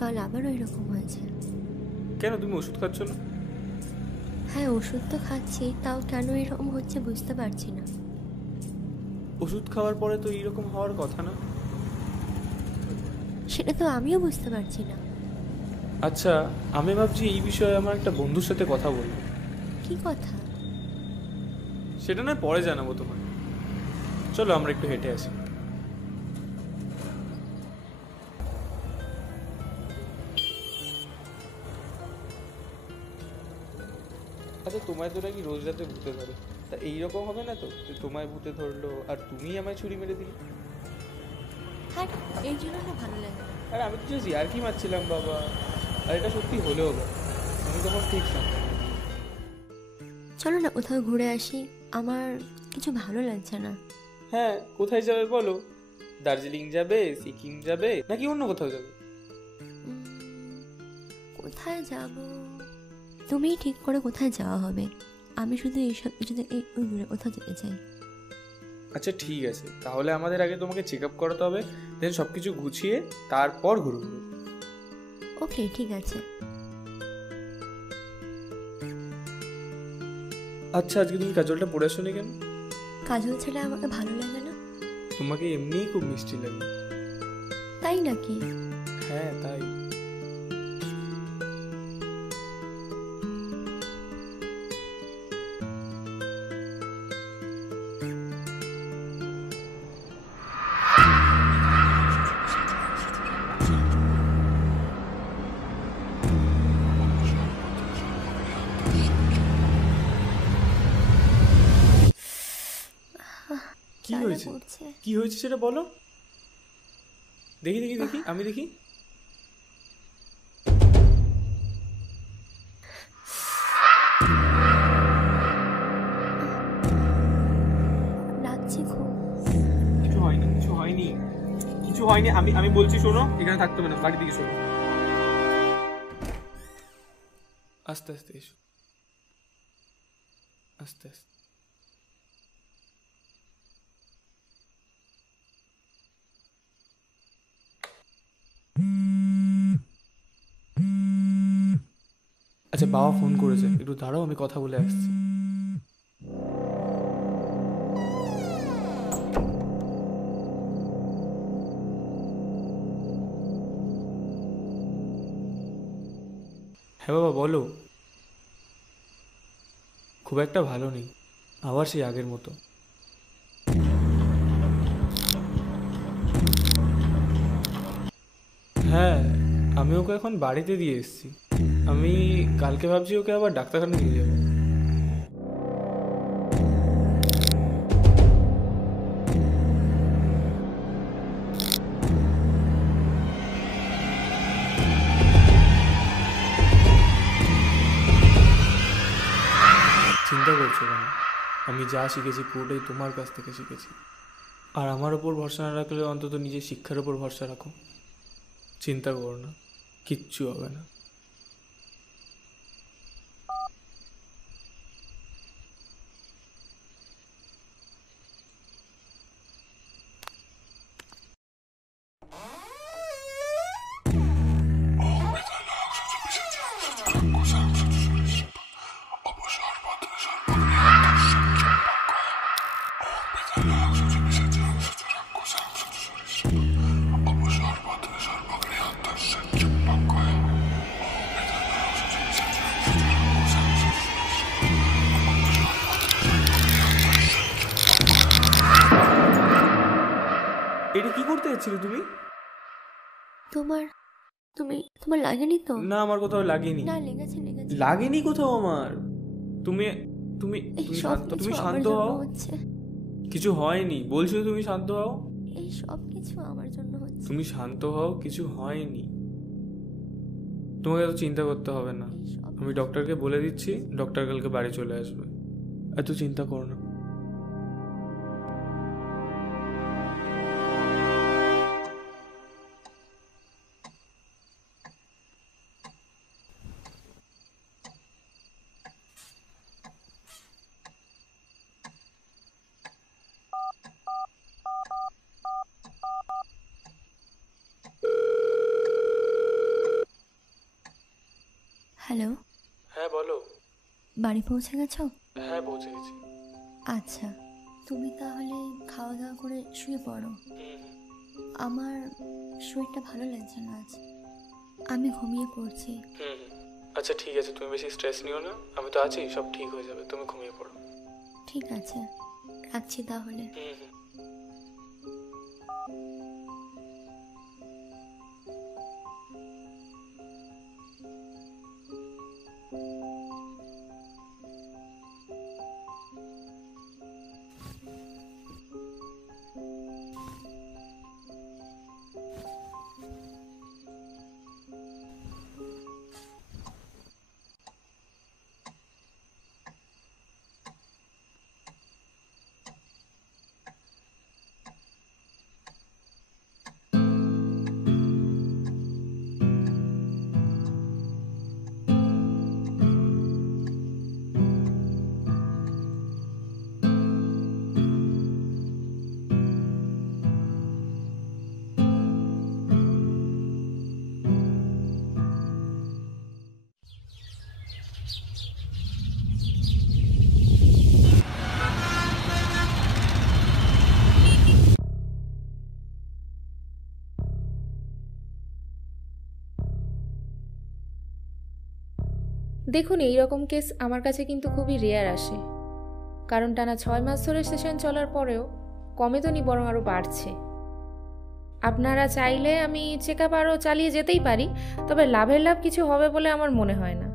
কাল আবার ওই রকম হয়েছে। কেন, তুমি ওষুধ খাচ্ছ না? হ্যাঁ ওষুধ তো খাচ্ছি, তাও কেন এরকম হচ্ছে বুঝতে পারছি না। ওষুধ খাওয়ার পরে তো এইরকম হওয়ার কথা না। সেটা তো আমিও বুঝতে পারছি না। আচ্ছা, আমি ভাবছি এই বিষয়ে আমার একটা বন্ধুর সাথে কথা বলবো। কি কথা? সেটা নয় পরে জানাবো তোমাকে। চলো আমরা একটু হেঁটে আসি। আচ্ছা, তোমায় তো নাকি রোজ রাতে ভূতে ধরে, তা এইরকম হবে না তো যে তোমায় ভূতে ধরলো আর তুমি আমায় ছুরি মেরে দিলে? হ্যাঁ এই জন্য না ভালো লাগে। আর আমি তো জাস্ট ইয়ার্কি মারছিলাম বাবা, আর এটা সত্যি হলেও বা আমি তখন ঠিক না। চলো না কোথাও ঘুরে আসি, আমার কিছু ভালো লাগছে না। হ্যাঁ, কোথায় যাবে বলো? দার্জিলিং যাবে, সিকিম যাবে, নাকি অন্য কোথাও যাবে? কোথায় যাব তুমিই ঠিক করে কোথায় যাওয়া হবে। আমি শুধু এইসব কিছুতে ওই দূরে কোথাও যেতে চাই। আচ্ছা ঠিক আছে, তাহলে আমাদের আগে তোমাকে চেক আপ করাতে হবে, দেন সব কিছু গুছিয়ে তারপর ঘুরবো। ওকে ঠিক আছে। আচ্ছা, আজকে তুমি কাজলটা পরে আসোনি কেন? কাজল ছাড়া আমাকে ভালো লাগে না। তোমাকে এমনিই খুব মিষ্টি লাগে। তাই নাকি? হ্যাঁ তাই। কি হয়েছে? কি হয়েছে সেটা বলো। দেখি দেখি দেখি, আমি দেখি। কিছু হয়নি, কিছু হয়নি, কিছু হয়নি। আমি বলছি শোনো, এখানে থাকতে হবে না, বাড়ির দিকে শোনো। আস্তে আস্তে এসো, আস্তে আস্তে। আচ্ছা, বাবা ফোন করেছে, একটু দাঁড়াও, আমি কথা বলে আসছি। হ্যাঁ বাবা বলো। খুব একটা ভালো নেই, আবার সেই আগের মতো। হ্যাঁ, আমি ওকে এখন বাড়িতে দিয়ে এসেছি। আমি কালকে ভাবছি ওকে আবার ডাক্তারখানা নিয়ে যাবো। করছো কেন? আমি যা শিখেছি পুরোটাই তোমার কাছ থেকে শিখেছি। আর আমার ওপর ভরসা না রাখলে অন্তত নিজের শিক্ষার ওপর ভরসা রাখো। চিন্তা করো না, কিচ্ছু হবে না। এটা কি করতে যাচ্ছিলে তুমি? তোমার তোমার লাগেনি তো? না, আমার কোথাও লাগেনি। না, লেগেছে। লাগেনি কোথাও আমার। তুমি তুমি এই তুমি সব শান্ত, কিছু তুমি আমার শান্ত জন্য হও। হচ্ছে। কিছু হয়নি বলছো, তুমি শান্ত হও। এই সব কিছু আমার জন্য হচ্ছে। তুমি শান্ত হও, কিছু হয়নি। তোমাকে এত চিন্তা করতে হবে না। এই সব আমি ডক্টরকে বলে দিচ্ছি, ডক্টর কালকে বাড়ি চলে আসবে। এত চিন্তা করো না। হ্যালো, হ্যাঁ বলো। বাড়ি পৌঁছে গেছো? হ্যাঁ পৌঁছে গেছি। আচ্ছা, তুমি তাহলে খাওয়া দাওয়া করে শুয়ে পড়ো। আমার শরীরটা ভালো লাগছে না আজ, আমি ঘুমিয়ে পড়ছি। আচ্ছা ঠিক আছে, তুমি বেশি স্ট্রেস নিও না, আমি তো আছি, সব ঠিক হয়ে যাবে, তুমি ঘুমিয়ে পড়ো। ঠিক আছে, রাখছি তাহলে। দেখুন, এই রকম কেস আমার কাছে কিন্তু খুবই রেয়ার আসে, কারণ টানা 6 মাস ধরে সেশন চলার পরেও কমে তো নি, বরং আরও বাড়ছে। আপনারা চাইলে আমি চেক আপ আরও চালিয়ে যেতেই পারি, তবে লাভের লাভ কিছু হবে বলে আমার মনে হয় না,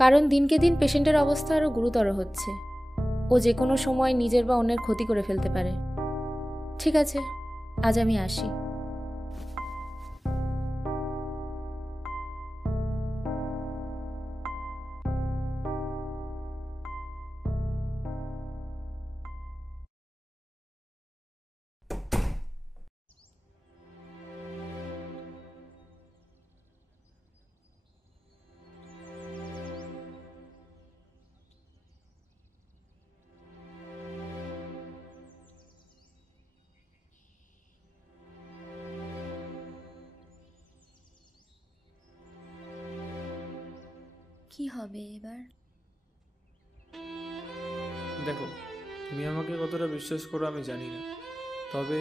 কারণ দিনকে দিন পেশেন্টের অবস্থা আরও গুরুতর হচ্ছে। ও যে কোনো সময় নিজের বা অন্যের ক্ষতি করে ফেলতে পারে। ঠিক আছে, আজ আমি আসি। কি হবে এবার? দেখো, তুমি আমাকে কতটা বিশ্বাস করো আমি জানি না, তবে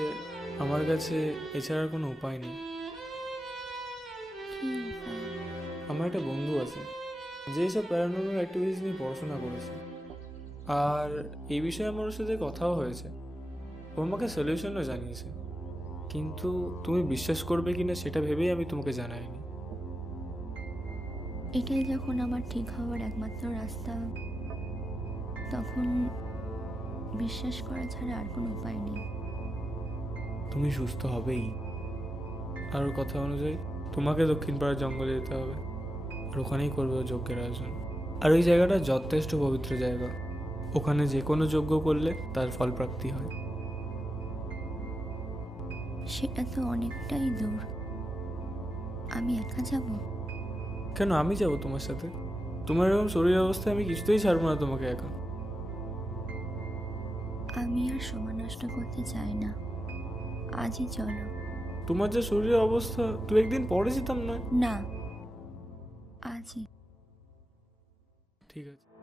আমার কাছে এছাড়ার কোনো উপায় নেই। কি উপায়? আমার একটা বন্ধু আছে যে সব প্যারানর্মাল অ্যাক্টিভিটিস নিয়ে পড়াশোনা করেছে, আর এই বিষয়ে আমার ওর সাথে কথাও হয়েছে। ও আমাকে সলিউশনও জানিয়েছে, কিন্তু তুমি বিশ্বাস করবে কিনা সেটা ভেবেই আমি তোমাকে জানাইনি। এটাই যখন আমার ঠিক হওয়ার একমাত্র রাস্তা, তখন বিশ্বাস করা ছাড়া আর কোনো উপায় নেই। তুমি সুস্থ হবেই। আর ওর কথা অনুযায়ী তোমাকে দক্ষিণ পাড়ার জঙ্গলে যেতে হবে, আর ওখানেই করবে ও যজ্ঞের আয়োজন। আর ওই জায়গাটা যথেষ্ট পবিত্র জায়গা, ওখানে যে কোনো যজ্ঞ করলে তার ফলপ্রাপ্তি হয়। সেটা তো অনেকটাই দূর, আমি একা যাব? কেন, আমি যাবো তোমার সাথে। তোমার এরকম শরীর অবস্থায় আমি কিছুতেই ছাড়বো না তোমাকে একা। আমি আর সময় নষ্ট করতে চাই না, আজই চলো। তোমার যে শরীরের অবস্থা, দু একদিন পরে যেতাম না? না, আজই। ঠিক আছে।